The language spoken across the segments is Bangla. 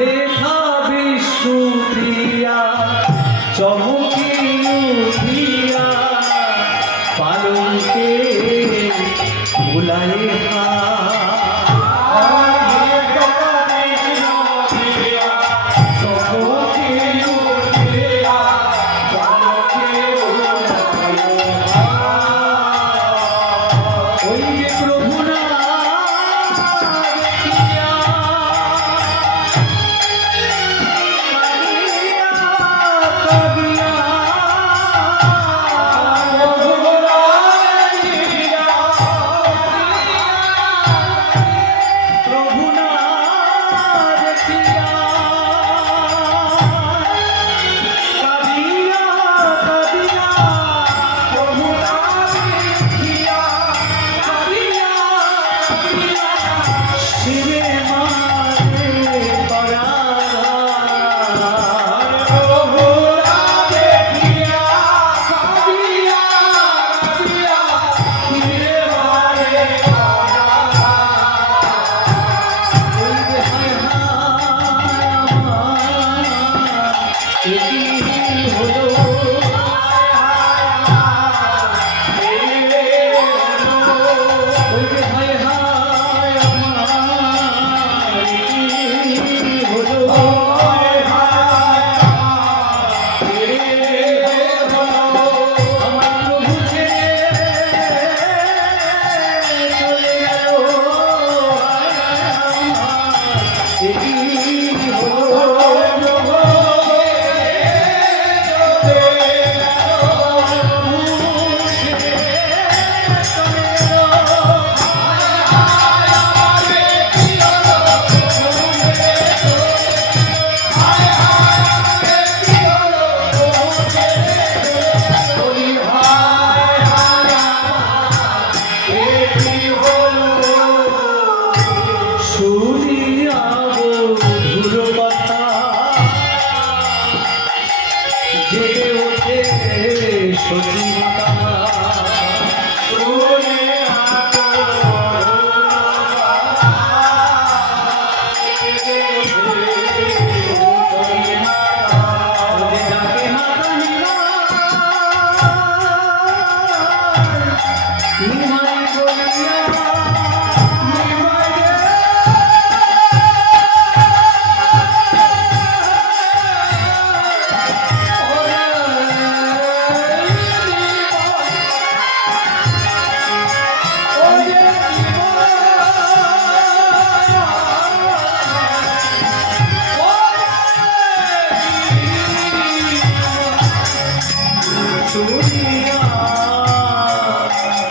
হেথা বিষ্ণু সুপ্রিয়া চমকি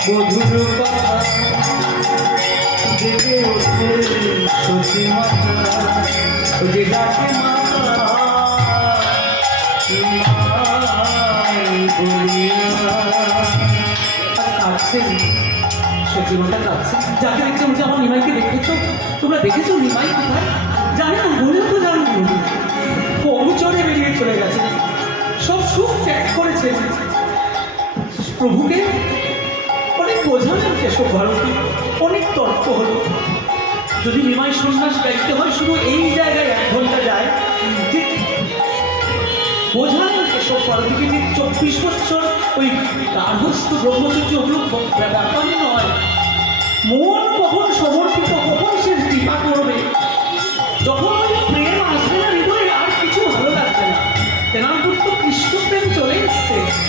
মধুর সতী যে ডাকে মাতা কাঁদছেন সত্যি মাতা কাঁদছেন যাকে দেখছ বলছে আমার নিমাইকে দেখেছ তোমরা দেখেছ নিমাই কোথায় জানি না বলেও তো জানি পৌঁছরে বেরিয়ে চলে গেছে সব সুখ ত্যাগ করেছে। প্রভুকে বোঝালেন কেশব ভারতী অনেক তর্ক হলো। যদি নিমাই সন্ন্যাস গাইতে হয়, শুধু এই জায়গায় এক ঘণ্টা যায়। যে বোঝালেন কেশব ভারতীকে যে চব্বিশ বছর ওই গার্হস্থ ব্রহ্মচর্য ওগুলো ব্যাপার নয়। মন কখন সমর্পিত, কখন সে কৃপা করবে? যখন ওই প্রেম আসবে না, হৃদয়ে আর কিছু ভালো লাগবে না। তেনার তো কৃষ্ণ প্রেম চলে এসছে।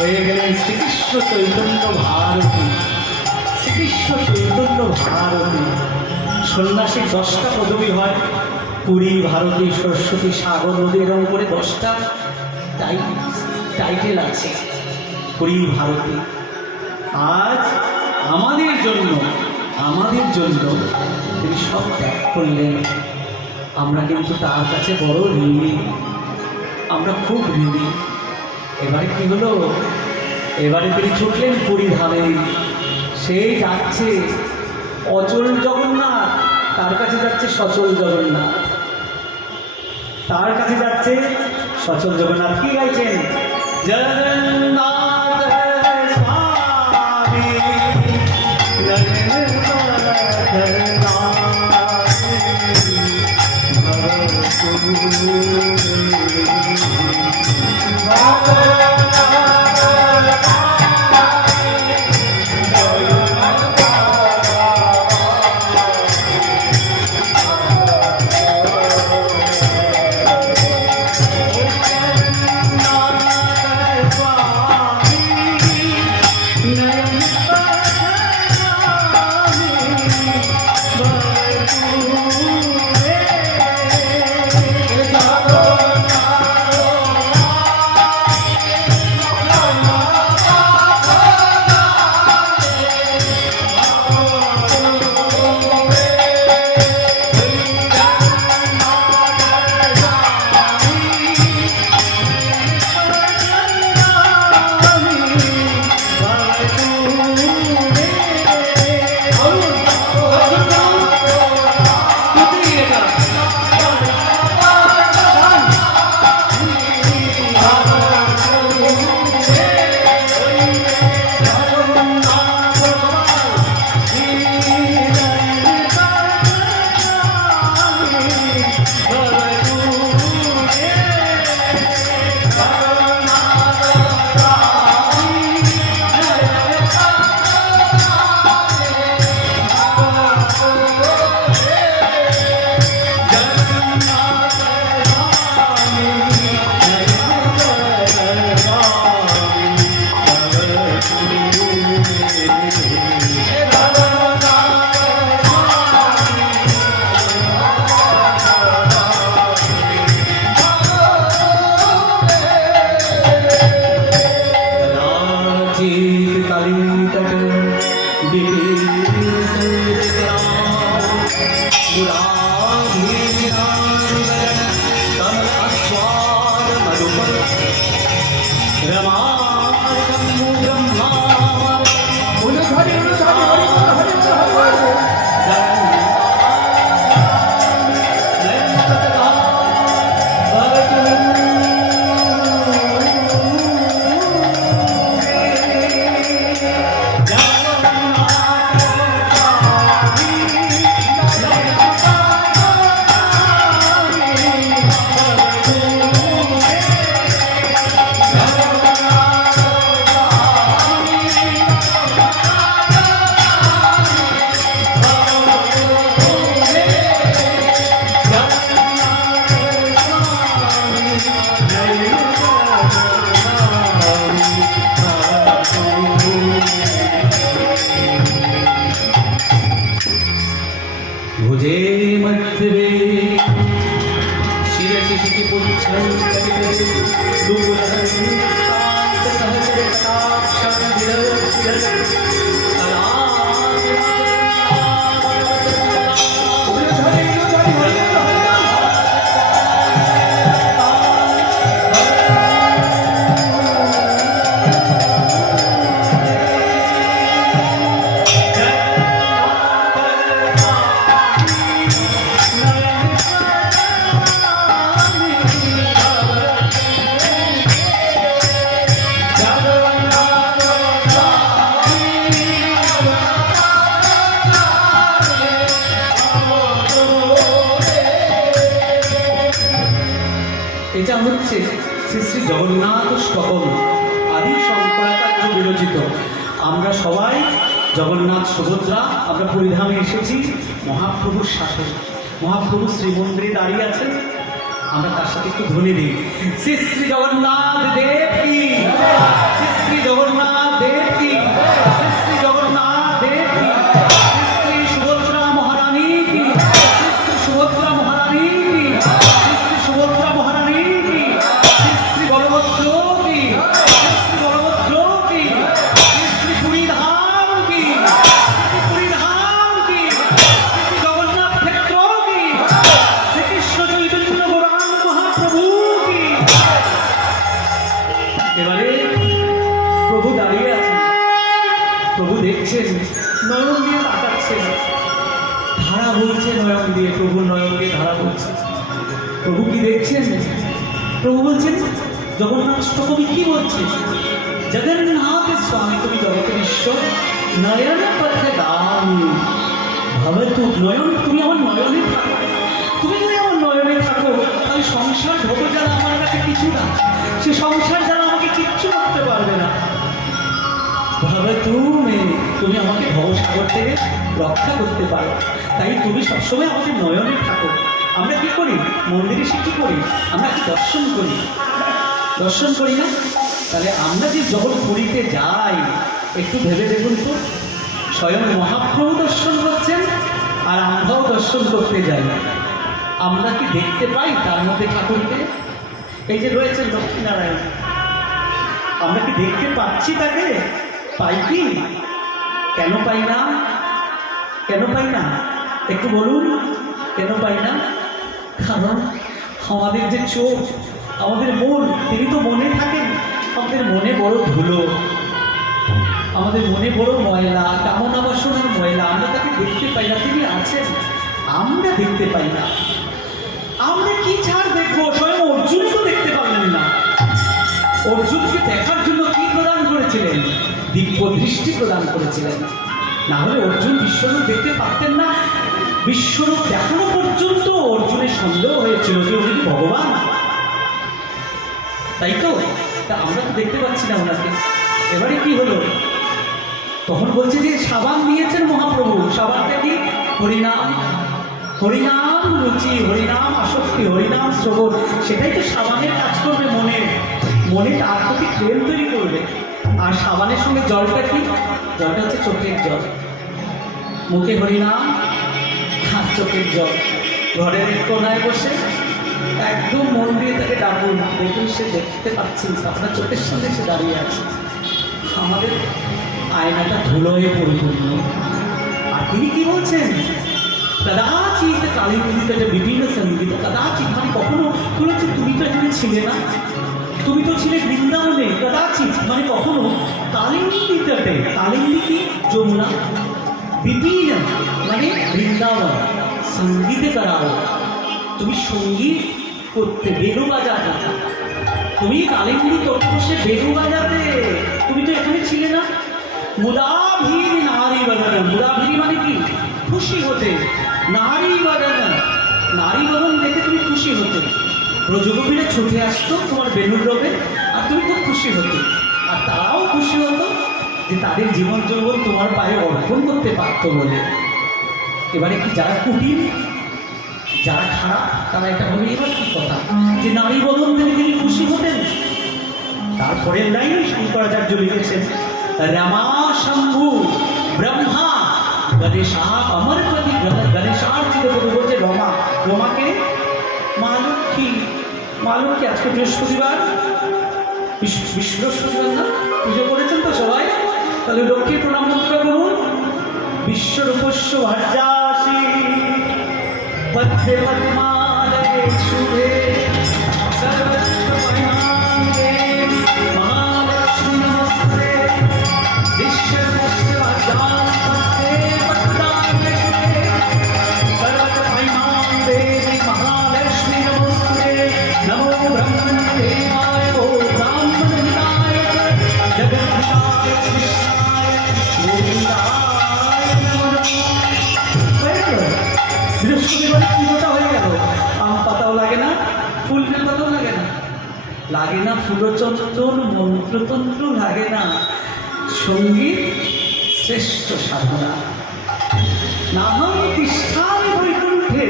Are you going to stick Shrikrishna Chaitanya Bharati Shrikrishna Chaitanya Bharati সন্ন্যাসীর দশটা পদবী হয়। পুরী, ভারতী, সরস্বতী, সাগর নদী এরকম করে দশটা টাই, টাইটেল আছে। পুরী, ভারতী। আজ আমাদের জন্য আমাদের জন্য তিনি সব ত্যাগ করলেন। আমরা কিন্তু তার কাছে বড় ঋণী। আমরা খুব ঋণী। এবারে কি হলো? এবারে তিনি ছুটলেন পুরী ধামে সেই যাচ্ছে অচল জগন্নাথ, তার কাছে যাচ্ছে সচল জগন্নাথ। তার কাছে যাচ্ছে সচল জগন্নাথ। কি গাইছেন? জগন্নাথ शिरसि पुच्छं এটা জগন্নাথ সুভদ্রা, আমরা পরিধামে এসেছি। মহাপ্রভুর শাসন মহাপ্রভু শ্রীমন্দিরে দাঁড়িয়ে আছে আমরা তার সাথে একটু ধ্বনি দিই। শ্রী শ্রী জগন্নাথ দেব কি? শ্রী জগন্নাথ দেব কি? ধারা বলছে নয়ন দিয়ে প্রভু নয়নকে ধারা বলছে প্রভু কি দেখছেন? প্রভু বলছেন, জগন্নাথ কবি কি বলছে জগন্নাথ স্বামী তুমি জগতের ঈশ্বর নয়ন পথে দামি তো নয়ন, তুমি আমার নয়নে থাকো। তুমি যদি আমার নয়নে থাকো, তাহলে সংসার ঢোকো যারা আমার কাছে কিছু না, সে সংসার যারা আমাকে কিচ্ছু করতে পারবে না। ভাবে তুমি তুমি আমাকে ভবসাগর থেকে রক্ষা করতে পারো। তাই তুমি সবসময় আমাদের নয়নে থাকো। আমরা কি করি? মন্দিরে সে কি করি? আমরা কি দর্শন করি? দর্শন করি না? তাহলে আমরা যে যখন পুরীতে যাই, একটু ভেবে দেখুন তো। স্বয়ং মহাপ্রভু দর্শন করছেন আর আমরাও দর্শন করতে যাই। আমরা কি দেখতে পাই তার মধ্যে ঠাকুরকে? এই যে রয়েছেন লক্ষ্মীনারায়ণ। আমরা কি দেখতে পাচ্ছি তাকে? পাই কি? কেন পাই না? কেন পাই না? একটু বলুন, কেন পাই না? কারণ আমাদের যে চোখ, আমাদের মন, তিনি তো মনে থাকেন, আমাদের মনে বড় ধুলো। আমাদের মনে বড় ময়লা কামনা বাসনার ময়লা, আমরা তাকে দেখতে পাই না, তিনি আছেন। আমরা দেখতে পাই না। আমরা কি ছাড় দেখব? স্বয়ং অর্জুন তো দেখতে পারলেন না। অর্জুনকে দেখার জন্য কি প্রদান করেছিলেন? দিব্য দৃষ্টি প্রদান করেছিলেন। না হলে অর্জুন বিশ্বরূপ দেখতে পারতেন না। বিশ্বরূপ দেখানো পর্যন্ত অর্জুনের সন্দেহ হয়েছিল যে উনি ভগবান? তাই তো? তা আমরা তো দেখতে পাচ্ছি না ওনাকে। এবারে কি হলো? তখন বলছে যে, সাবান দিয়েছেন মহাপ্রভু। সাবানটা কি? হরিনাম। হরিনাম রুচি, হরিনাম আসক্তি, হরিনাম শ্রবণ। সেটাই তো সাবানের কাজ করবে মনে মনে তার প্রতি প্রেম তৈরি করবে। আর সাবানের সঙ্গে জলটা কি? জলটা হচ্ছে চোখের জল। মুখে হরিনাম, আর চোখের জল। ঘরের কোনায় বসে একদম মন দিয়ে তাকে ডাকুন। দেখুন, সে দেখতে পাচ্ছেন আপনার চোখের সামনে সে দাঁড়িয়ে আছে। আমাদের আয়নাটা ধুলোয় পরিপূর্ণ আর তিনি কি বলছেন? কদাচিৎ কালীপুরিতে যে বিভিন্ন সংগীত, কদাচিৎ মানে কখনো বলেছে তুমি তো এখানে ছিলে না। তুমি তো ছিলে বৃন্দাবনে, কদাচিৎ মানে কখনো কালিন্দী তটে কালিন্দী কি? যমুনা। বিভিন্ন মানে বৃন্দাবন। সঙ্গীতে করাও। তুমি সংগীত করতে বেরু বাজাতে। তুমি কালিন্দী বসে বেরু বাজাতে। তুমি তো এখানে ছিলে না। মুদাভির নারী বদন মুদাভির মানে কি? খুশি হতে। নারী বদন নারী বদন দেখে তুমি খুশি হতে। ব্রজগোপীরা ছুটে আসতো তোমার বেলুর রবে, আর তুমি খুব খুশি হতে। আর তারাও খুশি হতো যে তাদের জীবন যৌবন তোমার পায়ে অর্পণ করতে পারতো বলে। এবারে কি যারা কুটির, যারা খারাপ, তারা এটা বলে, এবার কি কথা? যে নারী বদন দেখে তিনি খুশি হতেন? তারপরের লাইনে শঙ্করাচার্য লিখেছেন, রমা শম্ভু ব্রহ্মা, গণেশা অমরপতি গুরু বলছে রমা। রমাকে মা লক্ষ্মী মা কি আজকে বৃহস্পতিবার? বৃহস্পতিবার না? পুজো করেছেন তো সবাই? তাহলে লক্ষ্মী প্রণাম মন্ত্র করুন। শুভে সর্বত্র মহিমাঙ্গে মহালক্ষ্মী নমস্তে বিশ্বরূপস্য আম পাতাও লাগে না, ফুল পাতাও লাগে না। লাগে না ফুলচন্দন মন্ত্রতন্ত্র লাগে না। সংগীত শ্রেষ্ঠ সাধনা। নাহম তিষ্ঠামি বৈকুণ্ঠে,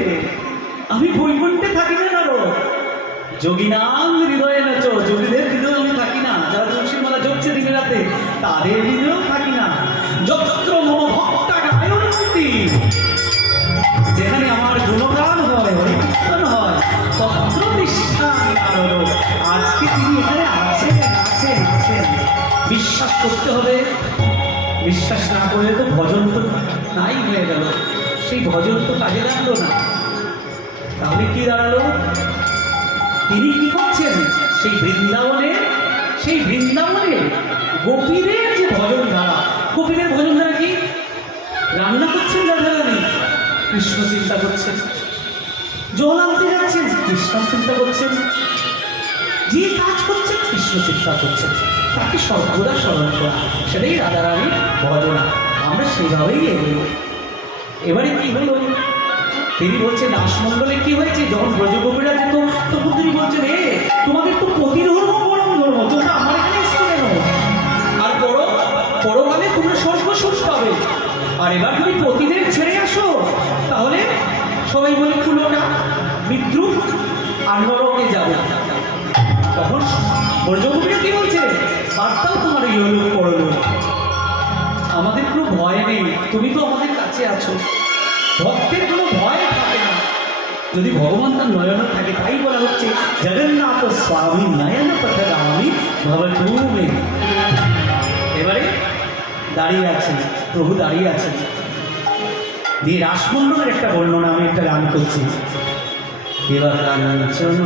আমি বৈকুণ্ঠে থাকি না নারো যোগিনাং হৃদয়ে নাচ, যোগীদের হৃদয়ে আমি থাকি না। যারা তুলসীর মালা জপছে দিনে রাতে, তাদের হৃদয়েও থাকি না। যত্র নারদ আজকে তিনি এখানে আছেন আছেন আছেন। বিশ্বাস করতে হবে, বিশ্বাস না করলে তো ভজন তো নাই হয়ে গেল। সেই ভজন তো কাজে লাগল না। তাহলে কি দাঁড়াল? তিনি কি করছেন? সেই বৃন্দাবনে সেই বৃন্দাবনে গোপীদের যে ভজন ধারা গোপীদের ভজন ধারা কি? রান্না করছেন রাধারানী? কৃষ্ণ চিন্তা করছেন। জল আনতে যাচ্ছেন, কৃষ্ণ চিন্তা করছেন। যে কাজ করছে, কৃষ্ণ চিন্তা করছেন তাকে সর্বদা স্মরণ করা, সেটাই রাধারানীর ভজনা আমরা সেভাবেই এগোই। এবারে কি হলো? তিনি বলছেন দাসমণ্ডলে কি হয়েছে? যখন ব্রজগোপীরা যেত, তখন তিনি বলছেন, এ, তোমাদের তো প্রতিধর্ম পরম ধর্ম আমার এখানে এসছো কেন? আর পরো পরকালে তোমরা স্বর্গ সুখ পাবে। আর এবার তুমি প্রতিদিন ছেড়ে আসো। তাহলে সবাই বলে খুলোটা বিদ্রুপ, আর নরকে যাবে। ব্রজগোপীরা কি বলছে? বার্তাও তোমার ইহলোক পরলোক আমাদের কোনো ভয় নেই, তুমি তো আমাদের কাছে আছো। ভক্তের কোনো ভয় থাকে না। যদি ভগবান তার নয়ন থাকে, তাই বলা হচ্ছে, জগন্নাথ স্বামী নয়ন পথগামী ভবতূমে। এবারে দাঁড়িয়ে আছেন, প্রভু দাঁড়িয়ে আছেন। দিয়ে রাসমণ্ডলের একটা বর্ণনা আমি একটা গান করছি। এবার কাঞ্চন